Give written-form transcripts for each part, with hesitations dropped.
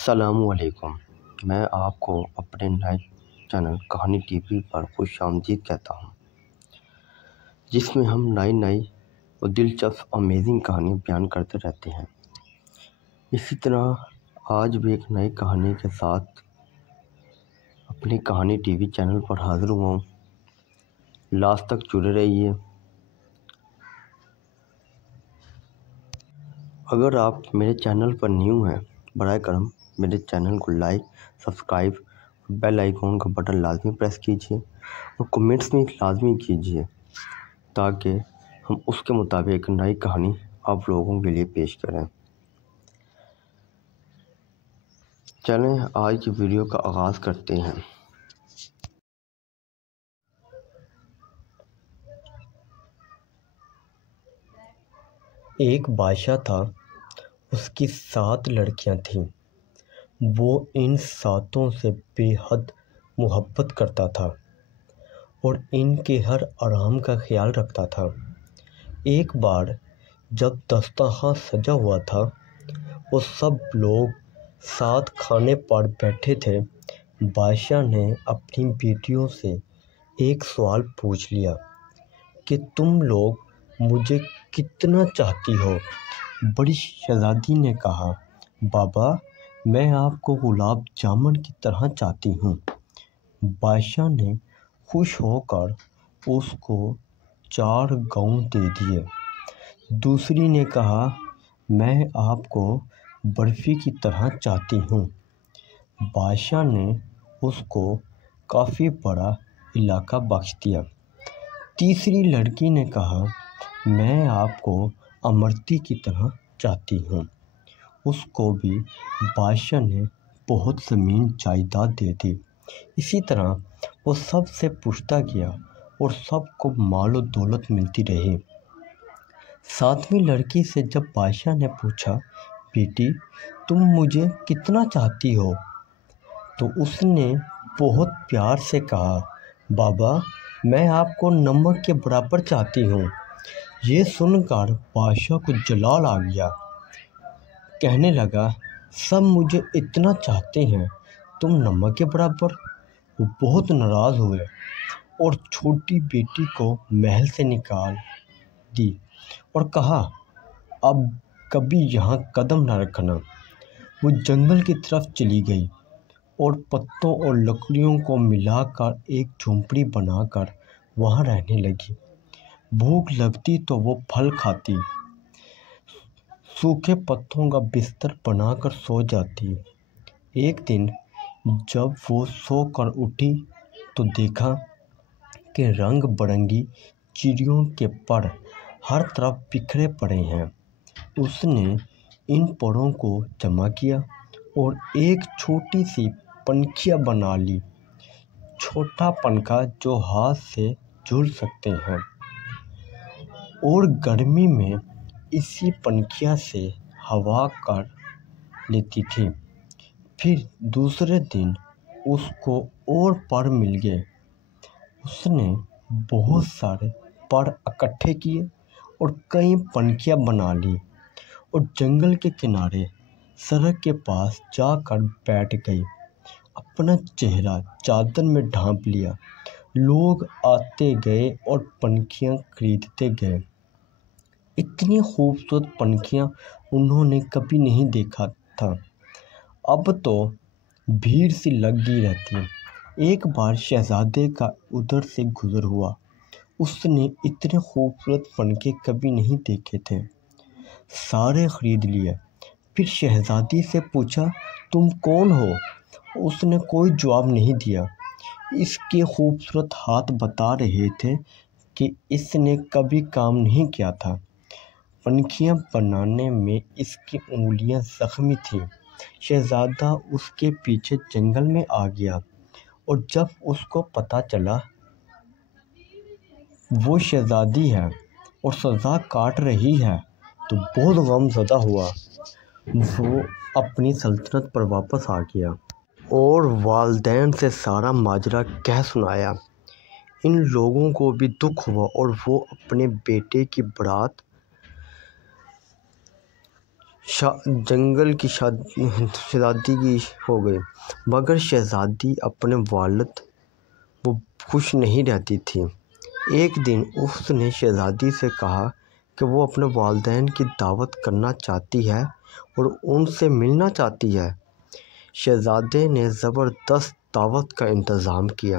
السلام علیکم۔ میں آپ کو اپنے نئے چینل کہانی ٹی وی پر خوش آمدید کہتا ہوں، جس میں ہم نئی اور دلچسپ امیزنگ کہانی بیان کرتے رہتے ہیں۔ اسی طرح آج بھی ایک نئی کہانی کے ساتھ اپنی کہانی ٹی وی چینل پر حاضر ہوا ہوں۔ لاسٹ تک جڑے رہیے۔ اگر آپ میرے چینل پر نیو ہیں، براہ کرم میرے چینل کو لائک، سبسکرائب اور بیل آئیکن کا بٹن لازمی پریس کیجیے اور کمنٹس میں لازمی کیجیے تاکہ ہم اس کے مطابق ایک نئی کہانی آپ لوگوں کے لیے پیش کریں۔ چلیں آج کی ویڈیو کا آغاز کرتے ہیں۔ ایک بادشاہ تھا، اس کی 7 لڑکیاں تھیں۔ وہ ان 7 سے بے حد محبت کرتا تھا اور ان کے ہر آرام کا خیال رکھتا تھا۔ ایک بار جب دسترخوان سجا ہوا تھا اور سب لوگ ساتھ کھانے پر بیٹھے تھے، بادشاہ نے اپنی بیٹیوں سے ایک سوال پوچھ لیا کہ تم لوگ مجھے کتنا چاہتی ہو؟ بڑی شہزادی نے کہا، بابا میں آپ کو گلاب جامن کی طرح چاہتی ہوں۔ بادشاہ نے خوش ہو کر اس کو 4 گاؤن دے دیے۔ دوسری نے کہا، میں آپ کو برفی کی طرح چاہتی ہوں۔ بادشاہ نے اس کو کافی بڑا علاقہ بخش دیا۔ تیسری لڑکی نے کہا، میں آپ کو امرتی کی طرح چاہتی ہوں۔ اس کو بھی بادشاہ نے بہت زمین جائیداد دے دی۔ اسی طرح وہ سب سے پوچھتا گیا اور سب کو مال و دولت ملتی رہی۔ 7ویں لڑکی سے جب بادشاہ نے پوچھا، بیٹی تم مجھے کتنا چاہتی ہو؟ تو اس نے بہت پیار سے کہا، بابا میں آپ کو نمک کے برابر چاہتی ہوں۔ یہ سن کر بادشاہ کو جلال آ گیا۔ کہنے لگا، سب مجھے اتنا چاہتے ہیں، تم نمک کے برابر؟ وہ بہت ناراض ہوئے اور چھوٹی بیٹی کو محل سے نکال دی اور کہا، اب کبھی یہاں قدم نہ رکھنا۔ وہ جنگل کی طرف چلی گئی اور پتوں اور لکڑیوں کو ملا کر ایک جھونپڑی بنا کر وہاں رہنے لگی۔ بھوک لگتی تو وہ پھل کھاتی، سوکھے پتوں کا بستر بنا کر سو جاتی۔ ایک دن جب وہ سو کر اٹھی تو دیکھا کہ رنگ برنگی چڑیوں کے پر ہر طرف بکھرے پڑے ہیں۔ اس نے ان پروں کو جمع کیا اور ایک چھوٹی سی پنکھیا بنا لی، چھوٹا پنکھا جو ہاتھ سے جھول سکتے ہیں، اور گرمی میں اسی پنکھیا سے ہوا کر لیتی تھی۔ پھر دوسرے دن اس کو اور پر مل گئے۔ اس نے بہت سارے پر اکٹھے کیے اور کئی پنکھیاں بنا لی اور جنگل کے کنارے سڑک کے پاس جا کر بیٹھ گئی۔ اپنا چہرہ چادر میں ڈھانپ لیا۔ لوگ آتے گئے اور پنکھیاں خریدتے گئے۔ اتنی خوبصورت پنکھیاں انہوں نے کبھی نہیں دیکھا تھا۔ اب تو بھیڑ سی لگی رہتی۔ ایک بار شہزادے کا ادھر سے گزر ہوا۔ اس نے اتنے خوبصورت پنکھے کبھی نہیں دیکھے تھے۔ سارے خرید لیے۔ پھر شہزادی سے پوچھا، تم کون ہو؟ اس نے کوئی جواب نہیں دیا۔ اس کے خوبصورت ہاتھ بتا رہے تھے کہ اس نے کبھی کام نہیں کیا تھا۔ پنکھیاں بنانے میں اس کی انگلیاں زخمی تھیں۔ شہزادہ اس کے پیچھے جنگل میں آ گیا اور جب اس کو پتہ چلا وہ شہزادی ہے اور سزا کاٹ رہی ہے تو بہت غم زدہ ہوا۔ وہ اپنی سلطنت پر واپس آ گیا اور والدین سے سارا ماجرا کہہ سنایا۔ ان لوگوں کو بھی دکھ ہوا اور وہ اپنے بیٹے کی بارات جنگل کی شہزادی کی ہو گئی، مگر شہزادی اپنے والد وہ خوش نہیں رہتی تھی۔ ایک دن اس نے شہزادی سے کہا کہ وہ اپنے والدین کی دعوت کرنا چاہتی ہے اور ان سے ملنا چاہتی ہے۔ شہزادے نے زبردست دعوت کا انتظام کیا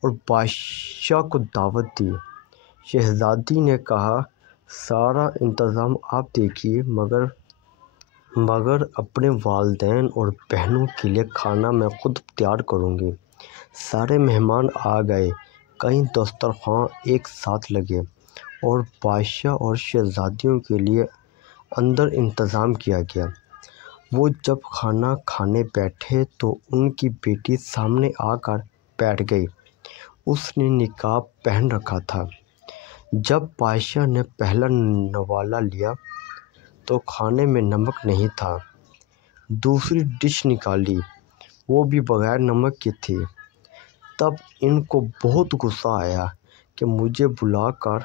اور بادشاہ کو دعوت دی۔ شہزادی نے کہا، سارا انتظام آپ دیکھیے، مگر اپنے والدین اور بہنوں کے لیے کھانا میں خود تیار کروں گی۔ سارے مہمان آ گئے، کئی دسترخوان ایک ساتھ لگے اور بادشاہ اور شہزادیوں کے لیے اندر انتظام کیا گیا۔ وہ جب کھانا کھانے بیٹھے تو ان کی بیٹی سامنے آ کر بیٹھ گئی۔ اس نے نقاب پہن رکھا تھا۔ جب بادشاہ نے پہلا نوالہ لیا تو کھانے میں نمک نہیں تھا۔ دوسری ڈش نکالی، وہ بھی بغیر نمک کی تھی۔ تب ان کو بہت غصہ آیا کہ مجھے بلا کر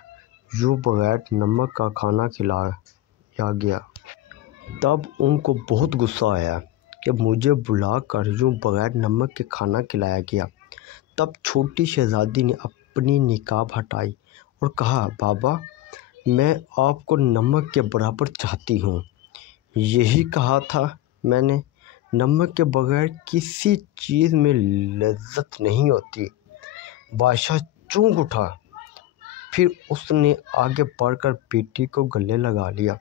یوں بغیر نمک کا کھانا کھلایا گیا۔ تب چھوٹی شہزادی نے اپنی نقاب ہٹائی اور کہا، بابا، میں آپ کو نمک کے برابر چاہتی ہوں۔ یہی کہا تھا میں نے، نمک کے بغیر کسی چیز میں لذت نہیں ہوتی۔ بادشاہ چونک اٹھا، پھر اس نے آگے بڑھ کر بیٹی کو گلے لگا لیا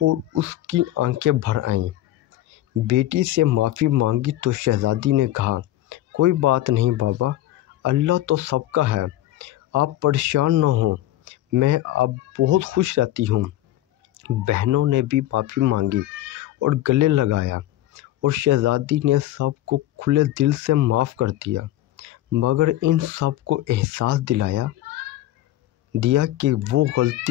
اور اس کی آنکھیں بھر آئیں۔ بیٹی سے معافی مانگی تو شہزادی نے کہا، کوئی بات نہیں بابا، اللہ تو سب کا ہے، آپ پریشان نہ ہوں، میں اب بہت خوش رہتی ہوں۔ بہنوں نے بھی معافی مانگی اور گلے لگایا اور شہزادی نے سب کو کھلے دل سے معاف کر دیا، مگر ان سب کو احساس دیا کہ وہ غلطی